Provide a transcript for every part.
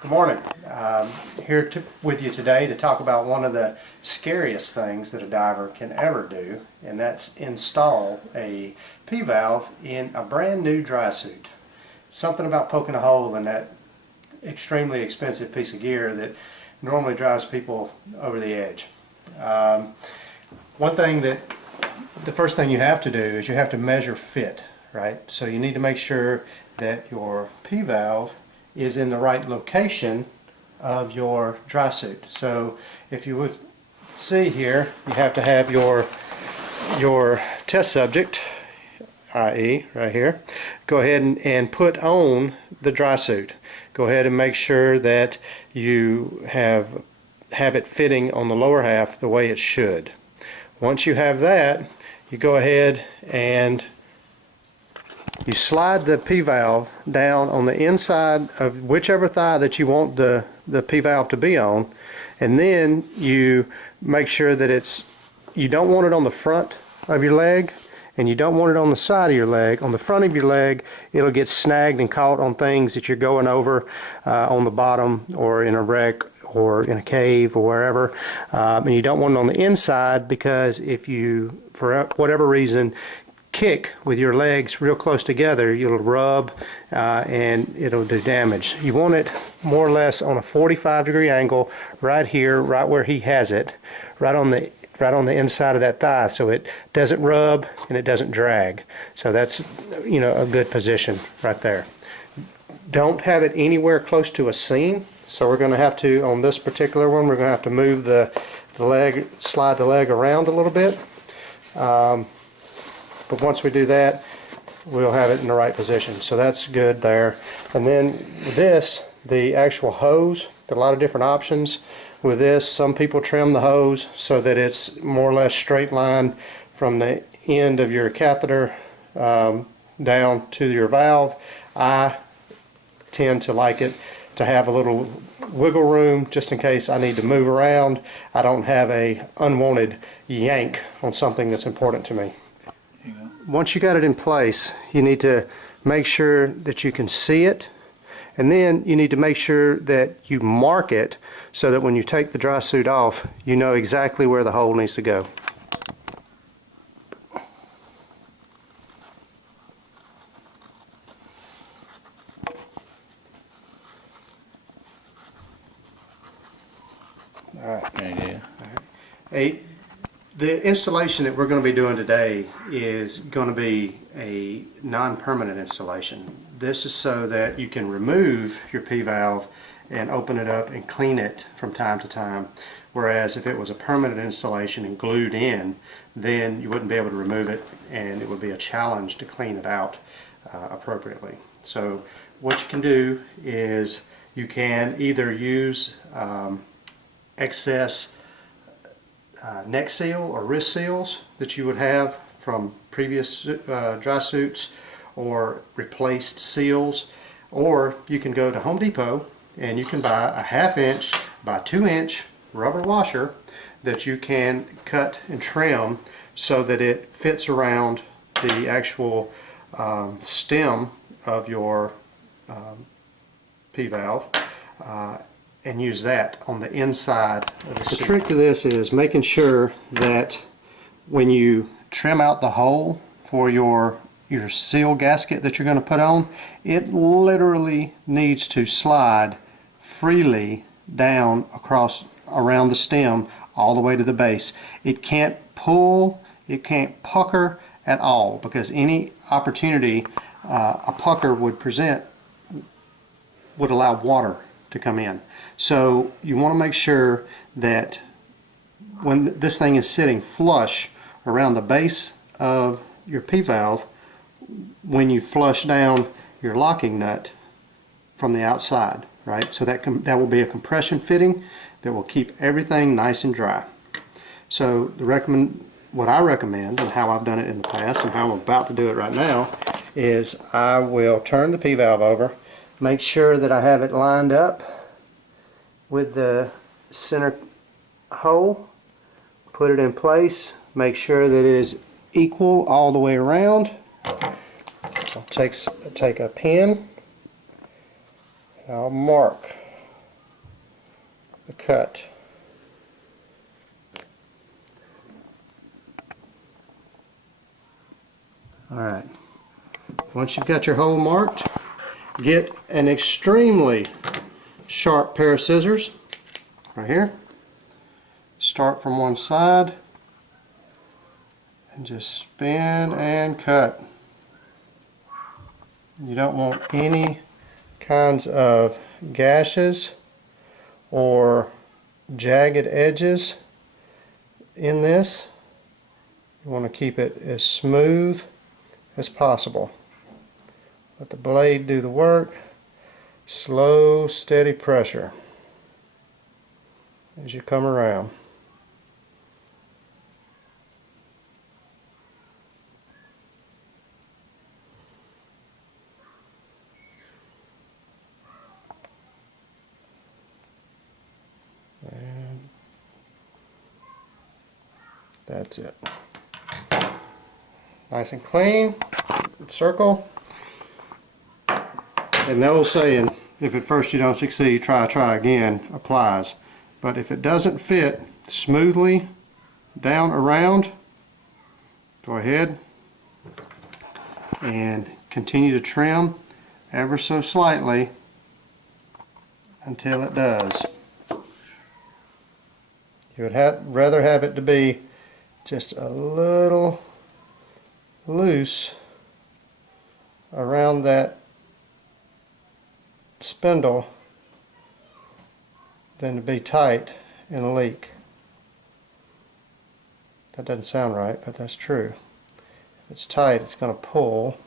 Good morning. Here with you today to talk about one of the scariest things that a diver can ever do, and that's install a P-valve in a brand new dry suit. Something about poking a hole in that extremely expensive piece of gear that normally drives people over the edge. The first thing you have to do is you have to measure fit, right? So you need to make sure that your P-valve is in the right location of your dry suit. So if you would see here, you have to have your test subject, i.e. right here, go ahead and put on the dry suit. Go ahead and make sure that you have it fitting on the lower half the way it should. Once you have that, you go ahead and you slide the P-valve down on the inside of whichever thigh that you want the P-valve to be on, and then you make sure that you don't want it on the front of your leg and you don't want it on the side of your leg. On the front of your leg, it'll get snagged and caught on things that you're going over on the bottom or in a wreck or in a cave or wherever, and you don't want it on the inside, because if you, for whatever reason, kick with your legs real close together, you'll rub and it'll do damage. You want it more or less on a 45-degree angle right here, right where he has it, right on the inside of that thigh, so it doesn't rub and it doesn't drag. So that's, you know, a good position right there. Don't have it anywhere close to a seam, so we're going to have to, on this particular one, we're going to have to move the leg, slide the leg around a little bit. But once we do that, we'll have it in the right position. So that's good there. And then with this, the actual hose, there are a lot of different options with this. Some people trim the hose so that it's more or less straight line from the end of your catheter down to your valve. I tend to like it to have a little wiggle room just in case I need to move around. I don't have a unwanted yank on something that's important to me. Once you got it in place, you need to make sure that you can see it, and then you need to make sure that you mark it so that when you take the dry suit off, you know exactly where the hole needs to go. Alright. The installation that we're going to be doing today is going to be a non-permanent installation. This is so that you can remove your P-valve and open it up and clean it from time to time. Whereas if it was a permanent installation and glued in, then you wouldn't be able to remove it, and it would be a challenge to clean it out appropriately. So what you can do is you can either use excess neck seal or wrist seals that you would have from previous dry suits, or replaced seals, or you can go to Home Depot and you can buy a 1/2 inch by 2 inch rubber washer that you can cut and trim so that it fits around the actual stem of your P-valve, and use that on the inside of the suit. The trick to this is making sure that when you trim out the hole for your seal gasket that you're going to put on, it literally needs to slide freely down across around the stem all the way to the base. It can't pull, it can't pucker at all, because any opportunity a pucker would present would allow water to come in. So you want to make sure that when this thing is sitting flush around the base of your P-valve, when you flush down your locking nut from the outside, right? So that will be a compression fitting that will keep everything nice and dry. So what I recommend, and how I've done it in the past and how I'm about to do it right now, is I will turn the P-valve over, make sure that I have it lined up with the center hole, put it in place, make sure that it is equal all the way around. So I'll take a pen and I'll mark the cut. Alright, once you've got your hole marked, get an extremely sharp pair of scissors right here. Start from one side and just spin and cut. You don't want any kinds of gashes or jagged edges in this. You want to keep it as smooth as possible. Let the blade do the work. Slow, steady pressure as you come around. And that's it. Nice and clean. Circle. And the old saying, if at first you don't succeed, try again, applies. But if it doesn't fit smoothly down around, go ahead and continue to trim ever so slightly until it does. You would rather have it to be just a little loose around that spindle than to be tight and leak. That doesn't sound right, but that's true. If it's tight, it's going to pull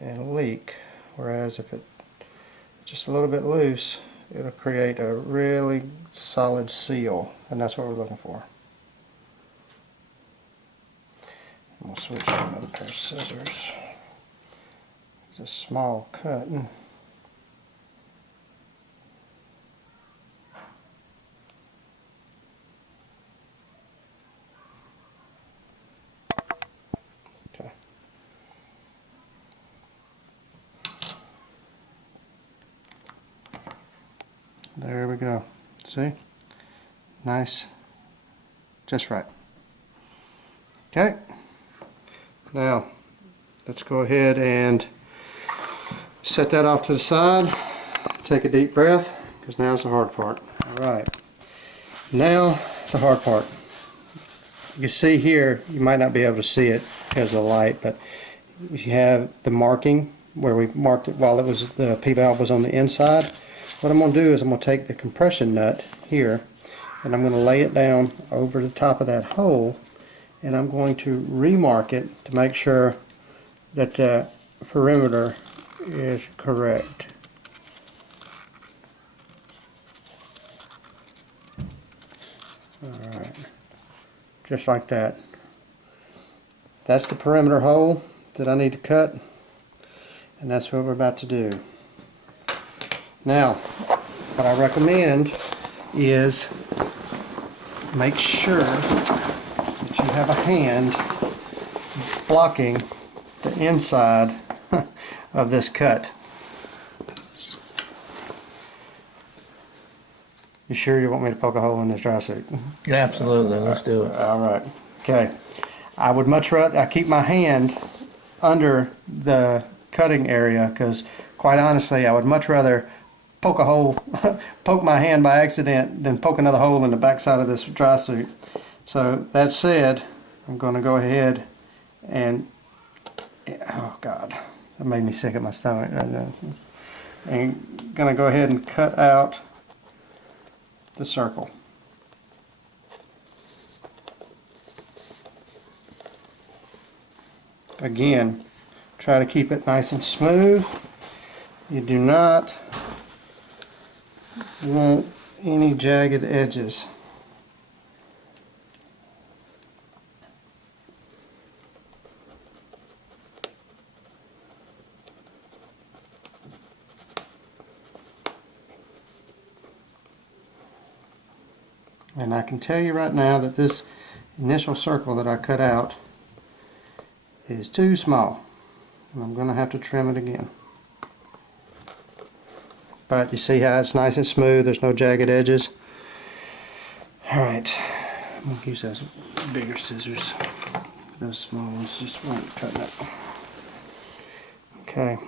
and leak, whereas if it's just a little bit loose, it'll create a really solid seal, and that's what we're looking for. And we'll switch to another pair of scissors. It's a small cut. Okay. There we go. See? Nice. Just right. Okay. Now, let's go ahead and set that off to the side. Take a deep breath, because now's the hard part. Alright. Now, the hard part. You see here, you might not be able to see it because of the light, but you have the marking where we marked it while it was the P-valve was on the inside. What I'm going to do is I'm going to take the compression nut here and I'm going to lay it down over the top of that hole, and I'm going to remark it to make sure that the perimeter is correct. Alright, just like that. That's the perimeter hole that I need to cut, and that's what we're about to do. Now, what I recommend is make sure that you have a hand blocking the inside of this cut. You sure you want me to poke a hole in this Drysuit? Yeah, absolutely. Let's do it. Alright. Okay. I would much rather, I keep my hand under the cutting area because quite honestly I would much rather poke a hole, poke my hand by accident than poke another hole in the backside of this Drysuit. So that said, I'm going to go ahead and, oh God, that made me sick at my stomach right now. And going to go ahead and cut out the circle. Again, try to keep it nice and smooth. You do not want any jagged edges. And I can tell you right now that this initial circle that I cut out is too small, and I'm going to have to trim it again. but you see how it's nice and smooth, there's no jagged edges. Alright, I'm going to use those bigger scissors. Those small ones just weren't cutting it. Okay,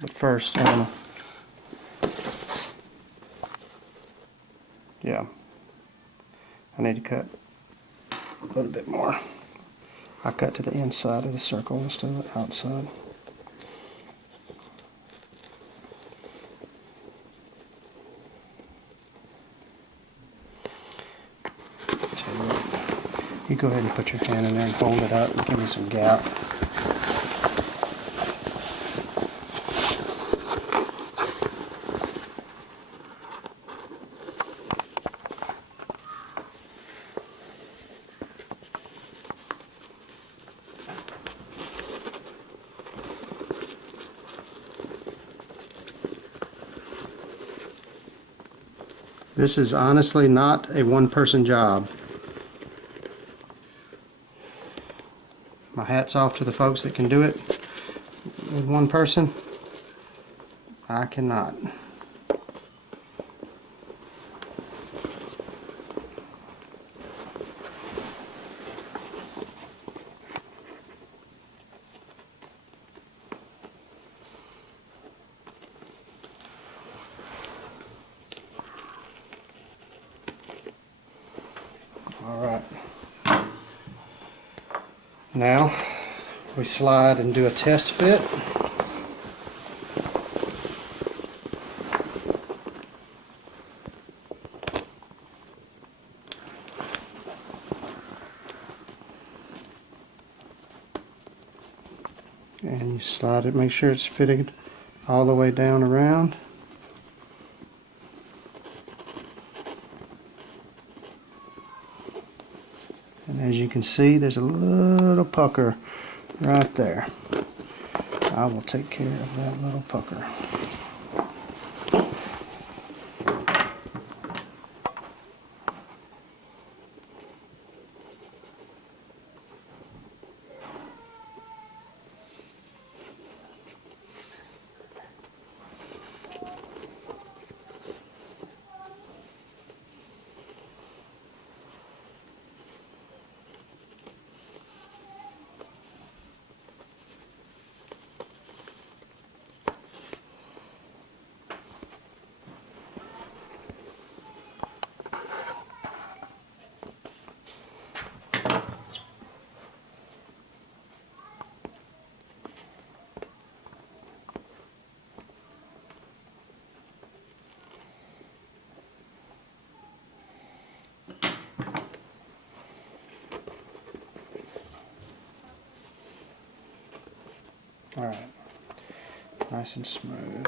but first I'm yeah, I need to cut a little bit more. I cut to the inside of the circle instead of the outside. You go ahead and put your hand in there and hold it up and give me some gap. This is honestly not a one-person job. My hat's off to the folks that can do it with one person. I cannot. Alright. Now we slide and do a test fit. And you slide it, make sure it's fitted all the way down around. And as you can see, there's a little pucker right there. I will take care of that little pucker. Alright, nice and smooth.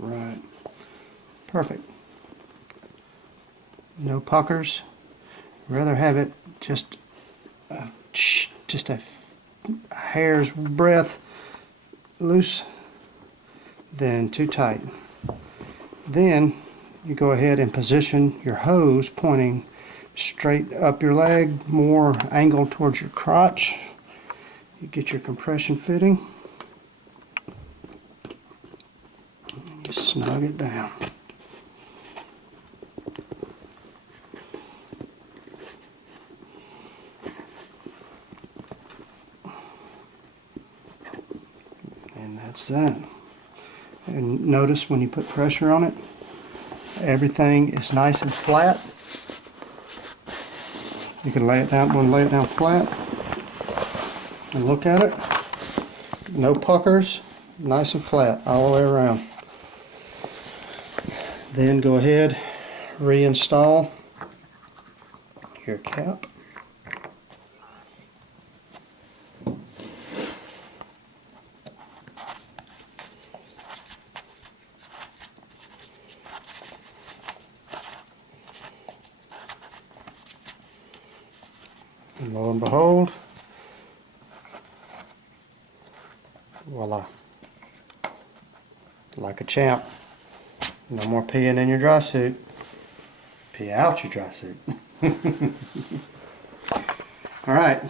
Alright, perfect. No puckers. Rather have it just a hair's breadth loose than too tight. Then you go ahead and position your hose pointing straight up your leg, more angled towards your crotch. You get your compression fitting and you snug it down. And that's that. And notice when you put pressure on it, everything is nice and flat. You can lay it down, flat and look at it. No puckers, nice and flat all the way around. Then go ahead, reinstall your cap. And lo and behold, voila, like a champ. No more peeing in your dry suit. Pee out your dry suit. Alright,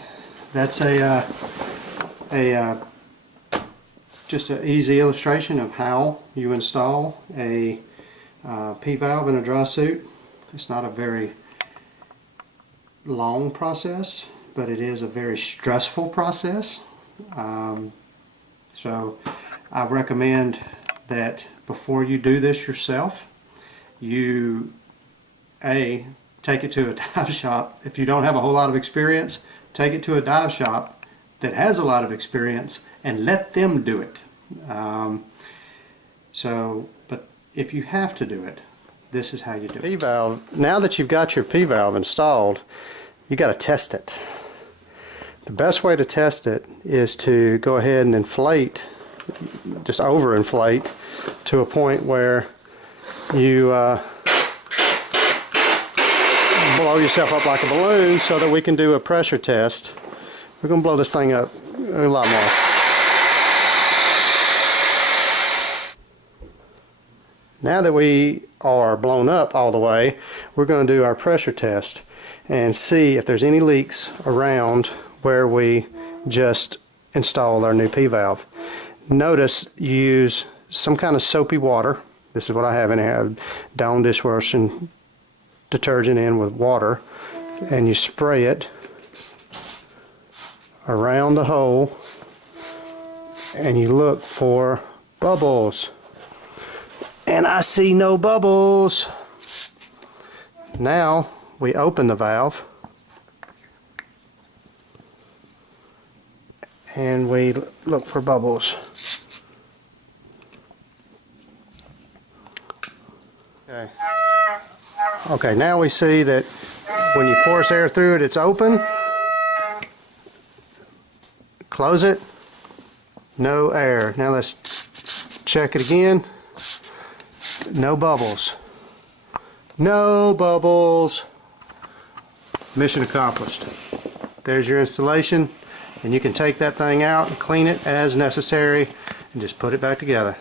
that's just an easy illustration of how you install a P-valve in a dry suit. It's not a very long process, but it is a very stressful process. So I recommend that before you do this yourself, you take it to a dive shop. If you don't have a whole lot of experience, take it to a dive shop that has a lot of experience and let them do it. But if you have to do it, this is how you do it. P-valve, now that you've got your P-valve installed, you got to test it. The best way to test it is to go ahead and inflate, just overinflate to a point where you blow yourself up like a balloon so that we can do a pressure test. We're going to blow this thing up a lot more. Now that we are blown up all the way, we're going to do our pressure test and see if there's any leaks around where we just installed our new P-valve. Notice you use some kind of soapy water. This is what I have in here. Dawn dishwashing detergent in with water, and you spray it around the hole and you look for bubbles, and I see no bubbles. Now we open the valve and we look for bubbles. Okay, now we see that when you force air through it, it's open. Close it. No air. Now let's check it again. No bubbles. No bubbles. Mission accomplished. There's your installation, and you can take that thing out and clean it as necessary and just put it back together.